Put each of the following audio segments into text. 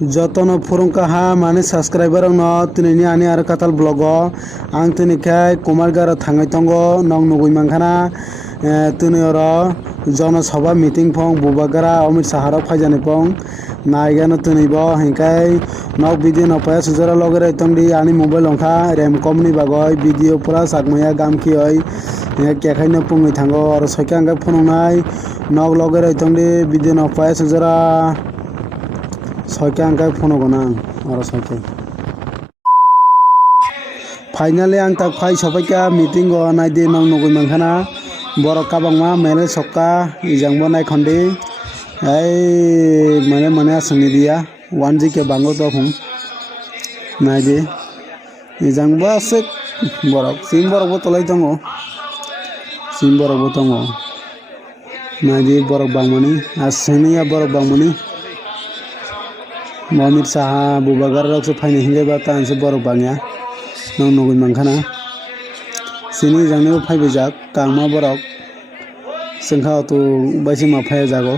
Jotono furungka ha mani subscriber no tinini ani ar katal blog ang tinikai Kumargar thangai tongo nong nugui mankhana tini oro Jona Sabha meeting phong bubagara Amit Sahara phaijani pong naigano tini bo hingkai nok video no paya sujara logere tongdi ani mobile ongkha remcom ni bagoi video pura sakmaya gamki oi kekhai no pungui thango oro soikang ga phunungnai nok logere tongdi video no paya sujara ছয়কে আংকাই phone গনা আর ছয়কে finally আং তাক phi সবাইকে meeting গ নাই দি নং নগুই মানখানা বড় কাবাংমা মেলে সক্কা ইজাংবো নাই খন্দি এই মানে মানে আসনি দিয়া 1G কে বাঙ্গো তো হুম নাই দি ইজাংবো আছে বড় সিম বড় তলাই দङ সিম বড় দङ নাই দি বড় বাংমনি আসনিয়া বড় বাংমনি Amit Saha bubagar rok se faini hingai ba tan se borok bangya nong nogui mankhana sini jangni bo phaibe jak kangma borok sengkha tu baisi ma phaya jago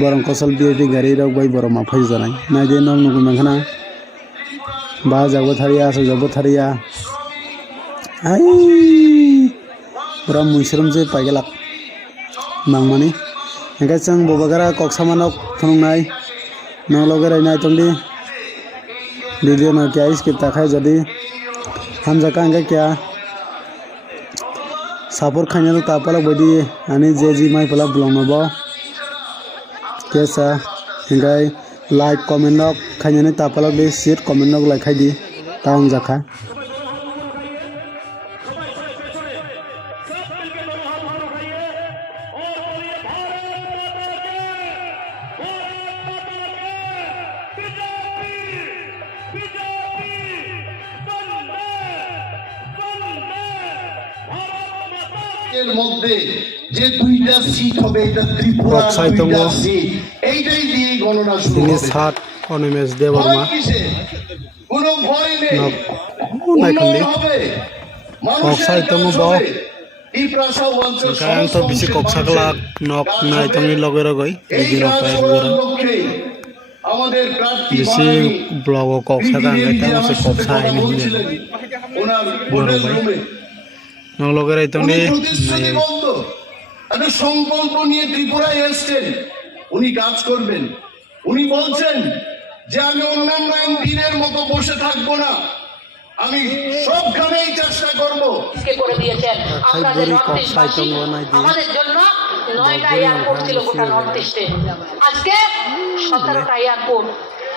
borong kosol BRT gari rok bai borok ma phai janai naide nong nogui mankhana ba jagbo thariya so jagbo thariya ai pura muisrom je paigelak mangmani engkai chang bubagara koksamanok thungnai nong logere nai tongdi video no kya skip takhai jadi hamja kanga kya sapor khanya no tapalak bodi ani jeji mai pala blong no bo kesa hingai like comment nok khanya ni tapalak de share comment nok like khai di taung jakha এর মধ্যে যে দুইটা seat হবে এটা ত্রিপুরা দুইটা seat এইটাই দিয়ে গণনা শুরু হবে সাত অনিমেষ দেববর্মা কোনো ভয় নেই নাইখন্দি হবে কক্সাই তমু ব ত্রিপ্রাসা অঞ্চল কারণ তো বেশি কক্সাকলাক নক নাই তংনি লগের গই দিন পায় গুরা আমাদের প্রার্থী বেশি ব্লগ কক্সাকা আঙ্গাই সে কক্সা আইনি হিনে ওনার বড় ভাই নক লগের তংনি একটা সংকল্প নিয়ে ত্রিপুরায় এসেছেন উনি কাজ করবেন উনি বলছেন যে আমি অন্যান্য এমপিদের মতো বসে থাকবো না আমি সবখানেই চেষ্টা করব কে করে দিয়েছেন আমরা যে আমাদের জন্য 9টা এয়ারপোর্ট ছিল গোটা নর্থ ইস্টে আজকে 17টা এয়ারপোর্ট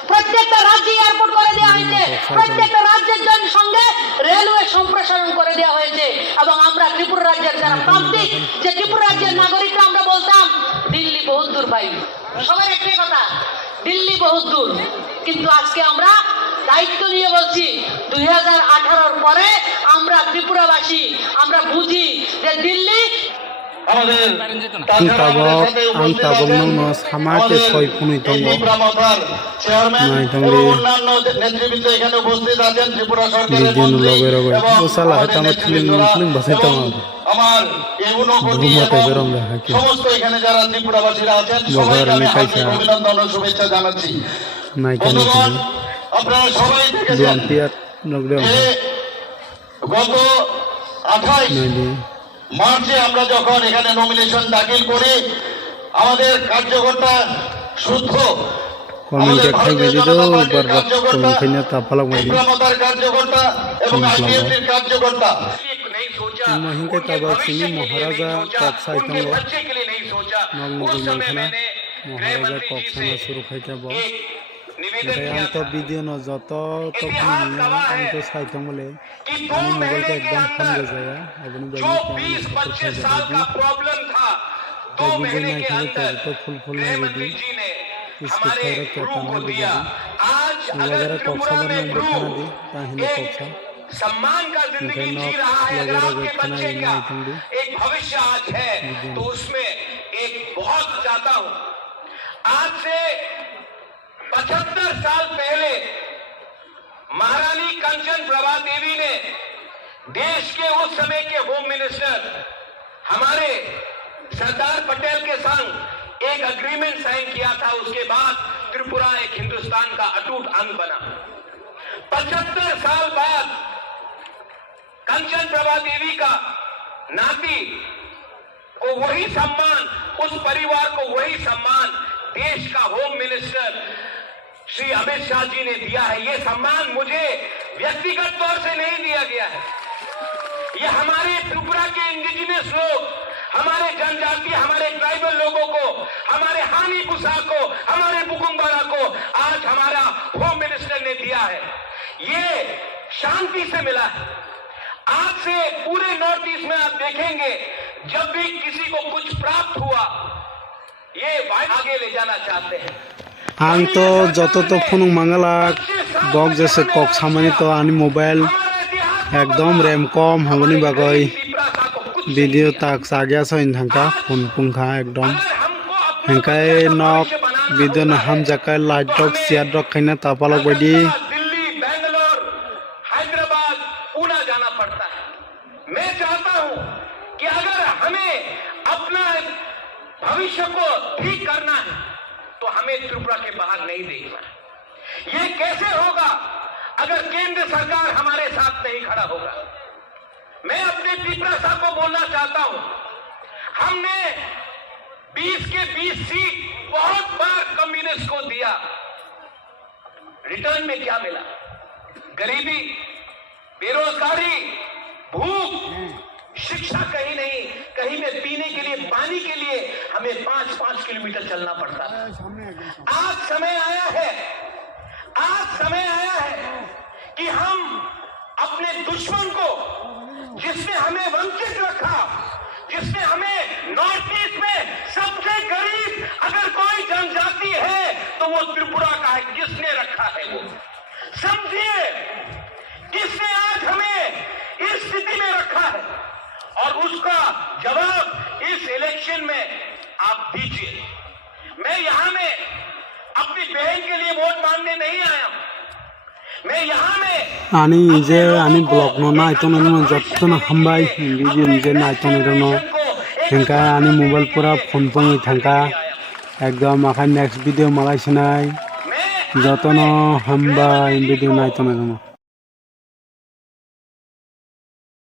প্রত্যেকটা রাজ্যে এয়ারপোর্ট করে দেওয়া হয়েছে প্রত্যেকটা রাজ্যের সঙ্গে রেলওয়ে সম্প্রসারণ করে দেওয়া হয়েছে এবং আমরা ত্রিপুরা রাজ্যের যারা প্রান্তিক যে ত্রিপুরা রাজ্যের নাগরিকরা আমরা বলতাম দিল্লি বহুত দূর ভাই সবার একটাই কথা দিল্লি বহুত দূর কিন্তু আজকে আমরা দায়িত্ব নিয়ে বলছি 2018 পরে আমরা ত্রিপুরাবাসী আমরা বুঝি যে দিল্লি আমাদের সামাকে ছয় ফুনি তঙ্গ অন্যান্য নেতৃবৃন্দ এখানে উপস্থিত আছেন ত্রিপুরা সরকারের আমার সমস্ত এখানে যারা ত্রিপুরাবাসীরা আছেন সবাইকে অভিনন্দন ও শুভেচ্ছা জানাচ্ছি আপনারা সবাই দেখেছেন গত 28 মার্চে আমরা যখন এখানে নমিনেশন দাখিল করি আমাদের কার্যকর্তা শুদ্ধ কার্যকর্তা এবং আইপিএফটির কার্যকর্তা মহারাজা কক্সাই মহারাজা কক্সানা শুরু খাইতে তো ভিডিও ন যত তো তো সাইতাম বলে আমি মোবাইলটা একদম ফোন হয়ে যায় আপনি বাইরে ভিডিও নাই খালি তো ফুল ফুল লাগে দি इसके खैर क्या करना दिया आज वगैरह कॉक्सा बना खाना दी ताहिने कॉक्सा सम्मान का जिंदगी जी रहा है अगर आपके बच्चे का एक भविष्य आज है तो उसमें एक बहुत चाहता हूं आज से 75 साल पहले महारानी कंचन प्रभा देवी ने देश के उस समय के होम मिनिस्टर हमारे सरदार पटेल के संग एक एग्रीमेंट साइन किया था। उसके बाद त्रिपुरा एक हिंदुस्तान का अटूट अंग बना। 75 साल बाद कंचन प्रभा देवी का नाती को वही सम्मान, उस परिवार को वही सम्मान देश का होम मिनिस्टर श्री अमित शाह जी ने दिया है। ये सम्मान मुझे व्यक्तिगत तौर से नहीं दिया गया है, ये हमारे त्रिपुरा के इंडिजिनस लोग, हमारे जनजाति, हमारे ट्राइबल लोगों को, हमारे हानी बुसा को, हमारे बुकुंबारा को आज हमारा होम मिनिस्टर ने दिया है। ये शांति से मिला है। आज से पूरे नॉर्थ ईस्ट में आप देखेंगे जब भी किसी को कुछ प्राप्त हुआ ये आगे ले जाना चाहते हैं। आं तो जत तो फुनुं मंगलाक बक जैसे कक सामानी तो आनी मोबाइल एकदम रैम कम हमनी बागै वीडियो तक साग्या सइन थांका फुन पुंखा एकदम हेंकाय नक वीडियो न हम जाका लाइट डक सियार डक खाइना तापालक बायदि दिल्ली, बेंगलोर, हैदराबाद, पूना जाना पड़ता है। मैं चाहता हूं कि अगर हमें अपना भविष्य को ठीक करना है तो हमें त्रिपुरा के बाहर नहीं देखना है। ये कैसे होगा अगर केंद्र सरकार हमारे साथ नहीं खड़ा होगा। मैं अपने त्रिपुरा साहब को बोलना चाहता हूं, हमने 20 के 20 सीट बहुत बार कम्युनिस्ट को दिया, रिटर्न में क्या मिला? गरीबी, बेरोजगारी, भूख, शिक्षा कहीं नहीं, कहीं में पीने के लिए, पानी के लिए हमें 5-5 किलोमीटर चलना पड़ता था। आज समय आया है, आज समय आया है कि हम अपने दुश्मन को, जिसने हमें वंचित रखा, जिसने हमें नॉर्थ ईस्ट में सबसे गरीब अगर कोई जनजाति है तो वो त्रिपुरा का है, किसने रखा है वो समझिए, किसने आज हमें इस स्थिति में रखा है और उसका जवाब इस इलेक्शन में आप दीजिए। मैं यहां में अपनी बहन के लिए वोट मांगने नहीं आया, मैं यहाँ में आनी जे आनी ब्लॉग नो ना तो न जत्तो न हमबाई वीडियो जे ना तो न हेंका आनी मोबाइल पूरा फोन पंगी थांका एकदम आखा नेक्स्ट वीडियो मालाय सनाय जत्तो न हमबाई वीडियो ना तो न